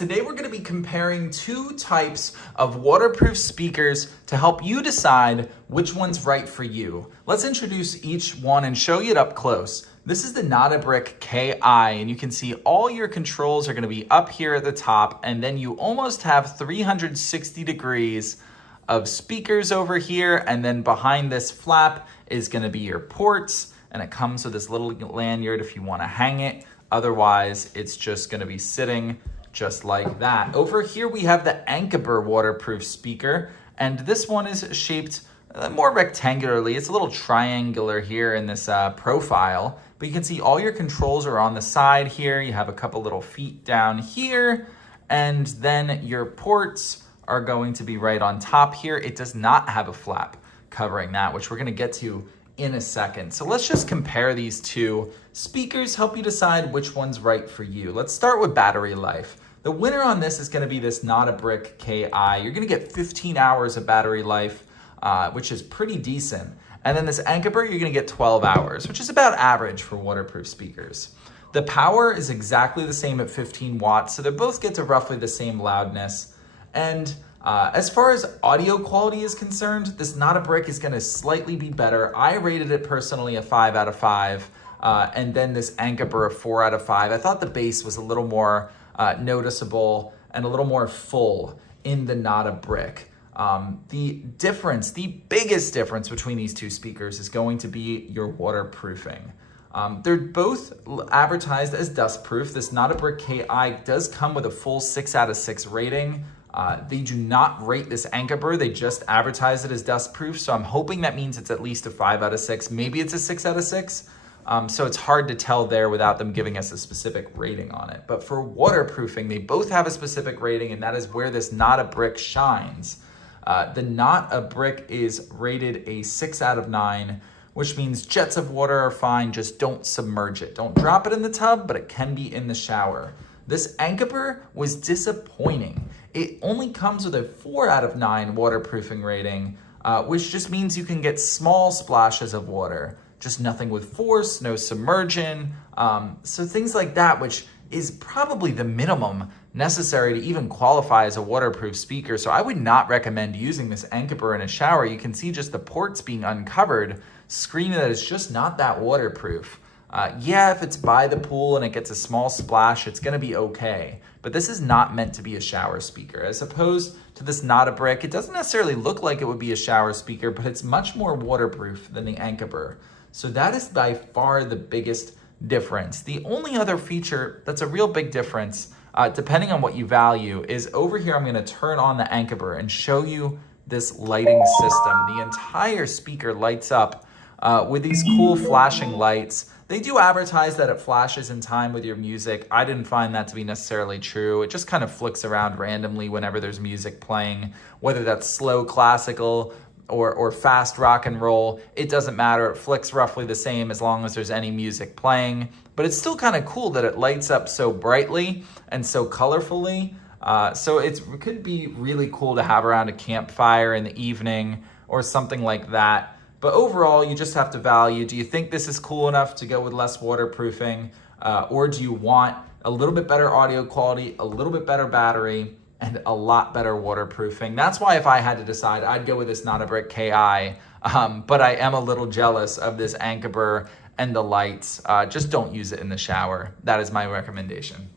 today we're going to be comparing two types of waterproof speakers to help you decide which one's right for you. Let's introduce each one and show you it up close. This is the NOTABRICK KI, and you can see all your controls are going to be up here at the top, and then you almost have 360 degrees of speakers over here, and then behind this flap is going to be your ports, and it comes with this little lanyard if you want to hang it. Otherwise, it's just going to be sitting just like that. Over here, we have the ANCOBER waterproof speaker, and this one is shaped more rectangularly. It's a little triangular here in this profile, but you can see all your controls are on the side here. You have a couple little feet down here, and then your ports are going to be right on top here. It does not have a flap covering that, which we're going to get to in a second. So let's just compare these two speakers, help you decide which one's right for you. Let's start with battery life. The winner on this is going to be this NOTABRICK KI. You're going to get 15 hours of battery life, which is pretty decent. And then this ANCOBER, you're going to get 12 hours, which is about average for waterproof speakers. The power is exactly the same at 15 watts, so they both get to roughly the same loudness. And as far as audio quality is concerned, this NOTABRICK is going to slightly be better. I rated it personally a 5 out of 5, and then this ANCOBER a 4 out of 5. I thought the bass was a little more noticeable and a little more full in the NOTABRICK. The biggest difference between these two speakers is going to be your waterproofing. They're both advertised as dustproof. This NOTABRICK KI does come with a full 6 out of 6 rating. They do not rate this ANCOBER. They just advertise it as dustproof. So I'm hoping that means it's at least a 5 out of 6. Maybe it's a 6 out of 6. So it's hard to tell there without them giving us a specific rating on it. But for waterproofing, they both have a specific rating, and that is where this NOTABRICK shines. The NOTABRICK is rated a 6 out of 9, which means jets of water are fine, just don't submerge it. Don't drop it in the tub, but it can be in the shower. This ANCOBER was disappointing. It only comes with a 4 out of 9 waterproofing rating, which just means you can get small splashes of water, just nothing with force, no submersion. So things like that, which is probably the minimum necessary to even qualify as a waterproof speaker. So I would not recommend using this ANCOBER in a shower. You can see just the ports being uncovered, screaming that it's just not that waterproof. Yeah, if it's by the pool and it gets a small splash, it's going to be okay. But this is not meant to be a shower speaker. As opposed to this NOTABRICK, it doesn't necessarily look like it would be a shower speaker, but it's much more waterproof than the ANCOBER. So that is by far the biggest difference. The only other feature that's a real big difference, depending on what you value, is over here I'm going to turn on the ANCOBER and show you this lighting system. The entire speaker lights up with these cool flashing lights. They do advertise that it flashes in time with your music. I didn't find that to be necessarily true. It just kind of flicks around randomly whenever there's music playing, whether that's slow classical or fast rock and roll. It doesn't matter. It flicks roughly the same as long as there's any music playing. But it's still kind of cool that it lights up so brightly and so colorfully. So it could be really cool to have around a campfire in the evening or something like that. But overall, you just have to value, do you think this is cool enough to go with less waterproofing? Or do you want a little bit better audio quality, a little bit better battery, and a lot better waterproofing? That's why if I had to decide, I'd go with this NOTABRICK KI. But I am a little jealous of this ANCOBER and the lights. Just don't use it in the shower. That is my recommendation.